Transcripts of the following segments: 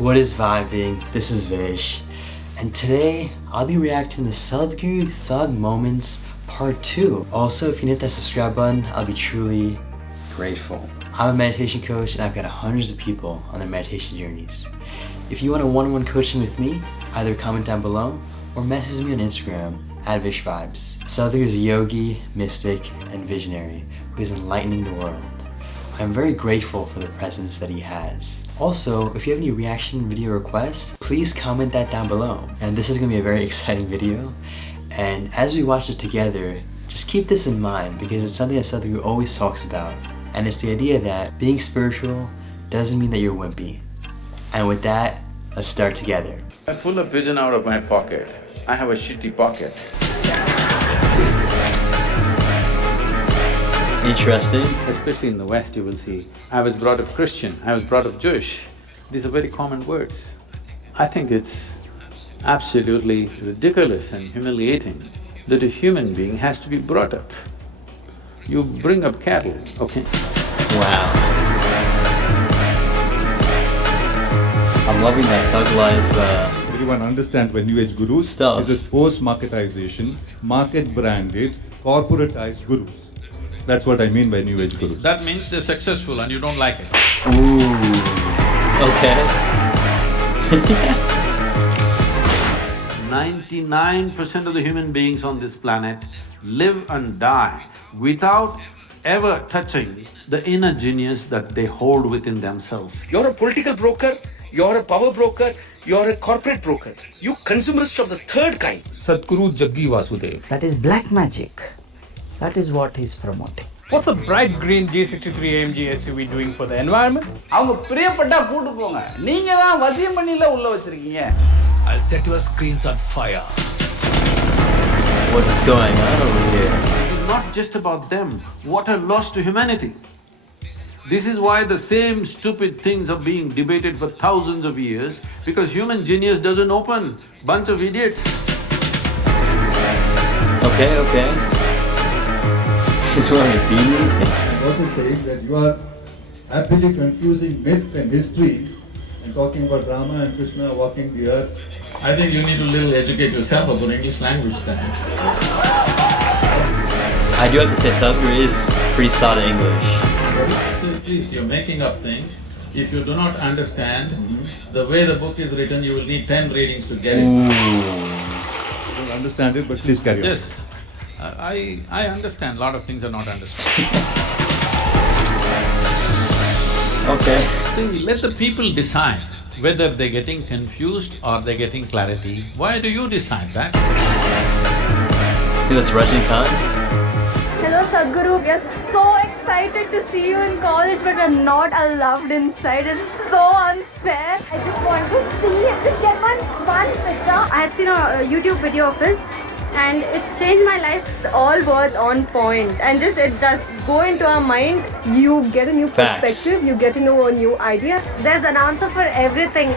What is vibing? This is Vish, and today I'll be reacting to Sadhguru Thug Moments Part 2. Also, if you hit that subscribe button, I'll be truly grateful. I'm a meditation coach and I've got hundreds of people on their meditation journeys. If you want a one-on-one coaching with me, either comment down below or message me on Instagram at VishVibez. Sadhguru is a yogi, mystic, and visionary who is enlightening the world. I'm very grateful for the presence that he has. Also, if you have any reaction video requests, please comment that down below. And this is going to be a very exciting video. And as we watch it together, just keep this in mind because it's something that Sadhguru always talks about. And it's the idea that being spiritual doesn't mean that you're wimpy. And with that, let's start together. I pull a pigeon out of my pocket, I have a shitty pocket. Interesting. Especially in the West, you will see, I was brought up Christian, I was brought up Jewish. These are very common words. I think it's absolutely ridiculous and humiliating that a human being has to be brought up. You bring up cattle, okay? Wow. I'm loving that thug life Everyone understands when New Age gurus stuff. is a post-marketization, market-branded, corporatized gurus. That's what I mean by New Age gurus. That means they're successful and you don't like it. Ooh. Okay. 99% of the human beings on this planet live and die without ever touching the inner genius that they hold within themselves. You're a political broker, you're a power broker, you're a corporate broker. You consumerist of the third kind. Sadhguru Jaggi Vasudev. That is black magic. That is what he's promoting. What's a bright green G63 AMG SUV doing for the environment? அவங்க பிரியப்பட்டா கூட்டு போங்க. நீங்க தான் வசியம் பண்ணில உள்ள வச்சிருக்கீங்க. I'll set your screens on fire. What is going on over here? It is not just about them, what a loss to humanity. This is why the same stupid things are being debated for thousands of years, because human genius doesn't open. Bunch of idiots. Okay. He's wearing a beanie. Also saying that you are happily confusing myth and history and talking about Rama and Krishna walking the earth. I think you need to little educate yourself about English language then. I do have to say, Sadhguru is pretty solid English. Please, you're making up things. If you do not understand the way the book is written, you will need 10 readings to get it. I don't understand it, but please carry on. Yes, I understand, a lot of things are not understood. Okay. See, let the people decide whether they're getting confused or they're getting clarity. Why do you decide that? I think that's Rajnikant. Hello Sadhguru, we are so excited to see you in college but we're not allowed inside. It's so unfair. I just want to see, just get one picture. I had seen a YouTube video of his and it changed my life. All words on point and just it does go into our mind. You get a new perspective, you get to know a new idea. There's an answer for everything.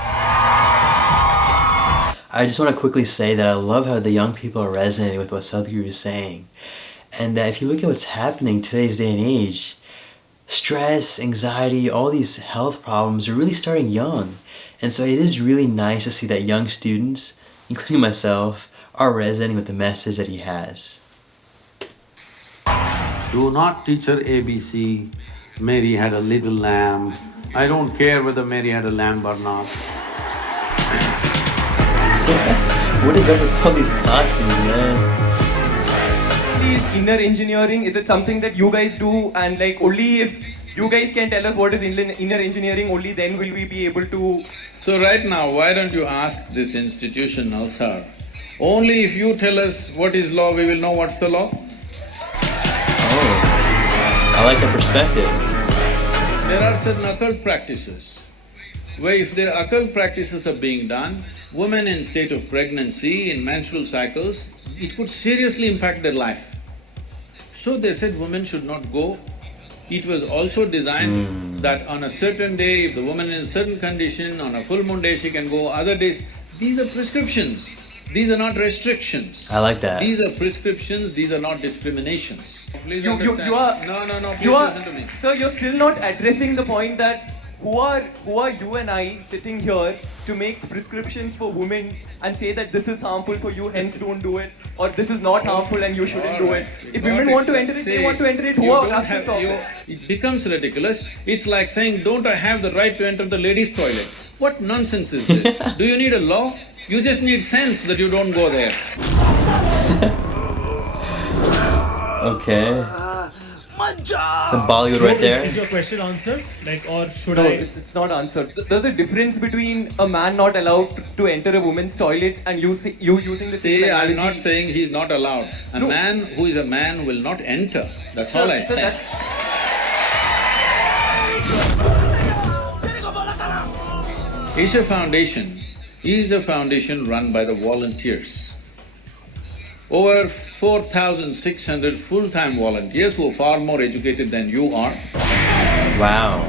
I just want to quickly say that I love how the young people are resonating with what Sadhguru is saying. And that if you look at what's happening today's day and age, stress, anxiety, all these health problems are really starting young. And so it is really nice to see that young students, including myself, are resonating with the message that he has. Do not teach her ABC, Mary had a little lamb. I don't care whether Mary had a lamb or not. What is up with all these costumes, man? Is inner engineering, is it something that you guys do, and like only if you guys can tell us what is inner engineering, only then will we be able to… So right now, why don't you ask this institutional sir, only if you tell us what is law, we will know what's the law? Oh, I like the perspective. There are certain occult practices, where if their occult practices are being done, women in state of pregnancy, in menstrual cycles, it could seriously impact their life. So they said women should not go. It was also designed that on a certain day, if the woman is in a certain condition, on a full moon day she can go, other days… These are prescriptions, these are not restrictions. I like that. These are prescriptions, these are not discriminations. Please you understand. are… No, please listen to me. Sir, you're still not addressing the point that who are you and I sitting here to make prescriptions for women and say that this is harmful for you, hence don't do it, or this is not harmful and you shouldn't do it. If women want to enter it, they want to enter it. Who are us to stop it? It becomes ridiculous. It's like saying, don't I have the right to enter the ladies' toilet? What nonsense is this? Do you need a law? You just need sense that you don't go there. Okay. Some Bollywood right there. Is your question answered? Like, or should No, I? it's not answered. There's a difference between a man not allowed to enter a woman's toilet and you using the same See, I'm analogy. not saying he's not allowed. A No. man who is a man will not enter. That's all I So say. Isha Foundation is a foundation run by the volunteers. Over 4,600 full-time volunteers who are far more educated than you are. Wow.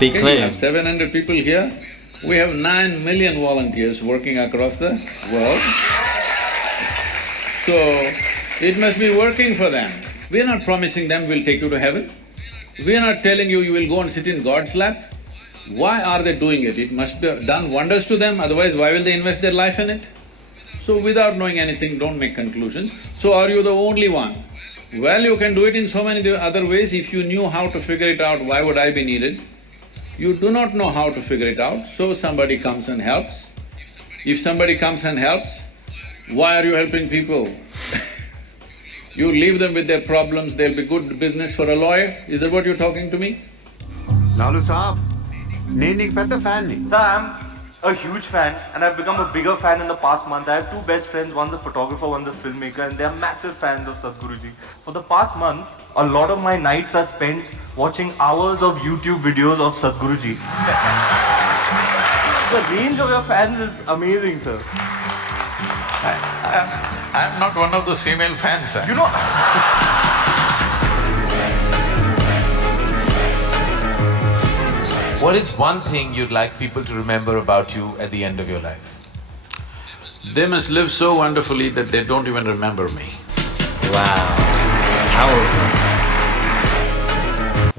Big Okay, you claim. have 700 people here. We have 9 million volunteers working across the world. So, it must be working for them. We are not promising them we'll take you to heaven. We are not telling you you will go and sit in God's lap. Why are they doing it? It must have done wonders to them, otherwise why will they invest their life in it? So without knowing anything, don't make conclusions. So are you the only one? Well, you can do it in so many other ways. If you knew how to figure it out, why would I be needed? You do not know how to figure it out, so somebody comes and helps. If somebody comes and helps, why are you helping people? You leave them with their problems, they'll be good business for a lawyer. Is that what you're talking to me? Lalu Saab, నేను నీకు పెద్ద fan ని. Sir, I'm a huge fan and I've become a bigger fan in the past month. I have two best friends, one's a photographer, one's a filmmaker, and they're massive fans of Sadhguruji. For the past month, a lot of my nights are spent watching hours of YouTube videos of Sadhguruji. The range of your fans is amazing, sir. I'm not one of those female fans, sir. You know… What is one thing you'd like people to remember about you at the end of your life? They must live so wonderfully that they don't even remember me. Wow. Powerful.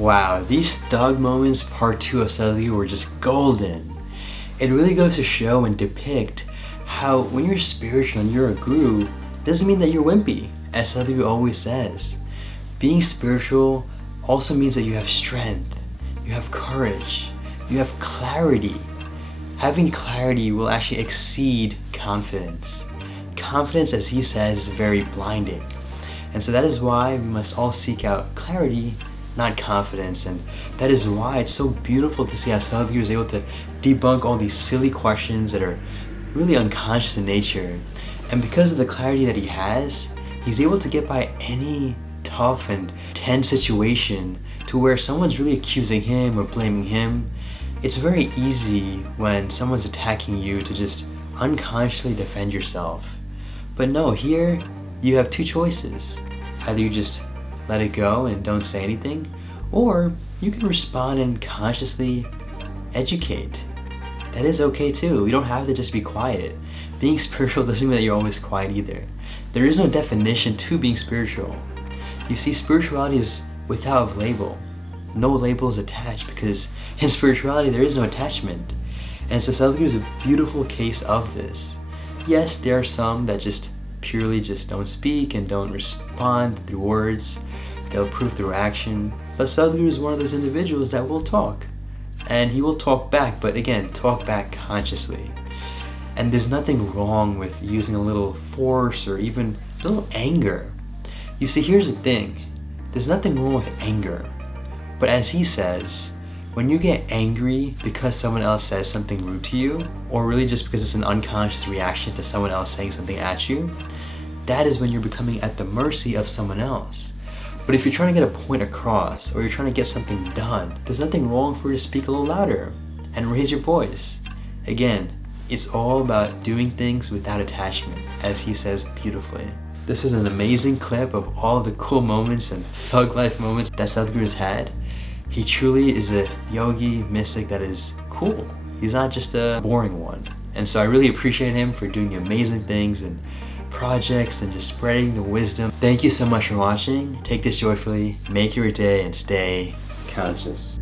Wow, these thug moments part 2 of Sadhguru were just golden. It really goes to show and depict how when you're spiritual and you're a guru, doesn't mean that you're wimpy, as Sadhguru always says. Being spiritual also means that you have strength, you have courage, you have clarity. Having clarity will actually exceed confidence. Confidence, as he says, is very blinding. And so that is why we must all seek out clarity, not confidence. And that is why it's so beautiful to see how Sadhguru is able to debunk all these silly questions that are really unconscious in nature. And because of the clarity that he has, he's able to get by any tough and tense situation to where someone's really accusing him or blaming him. It's very easy when someone's attacking you to just unconsciously defend yourself. But no, here you have two choices. Either you just let it go and don't say anything, or you can respond and consciously educate. That is okay too. You don't have to just be quiet. Being spiritual doesn't mean that you're always quiet either. There is no definition to being spiritual. You see, spirituality is without a label. No label is attached because in spirituality there is no attachment. And so Sadhguru is a beautiful case of this. Yes, there are some that just purely just don't speak and don't respond through words. They'll prove through action. But Sadhguru is one of those individuals that will talk. And he will talk back, but again, talk back consciously. And there's nothing wrong with using a little force or even a little anger. You see, here's the thing. There's nothing wrong with anger. But as he says, when you get angry because someone else says something rude to you, or really just because it's an unconscious reaction to someone else saying something at you, that is when you're becoming at the mercy of someone else. But if you're trying to get a point across, or you're trying to get something done, there's nothing wrong for you to speak a little louder and raise your voice. Again, it's all about doing things without attachment, as he says beautifully. This was an amazing clip of all the cool moments and thug life moments that Sadhguru has had. He truly is a yogi mystic that is cool. He's not just a boring one. And so I really appreciate him for doing amazing things and projects and just spreading the wisdom. Thank you so much for watching. Take this joyfully, make your day, and stay conscious.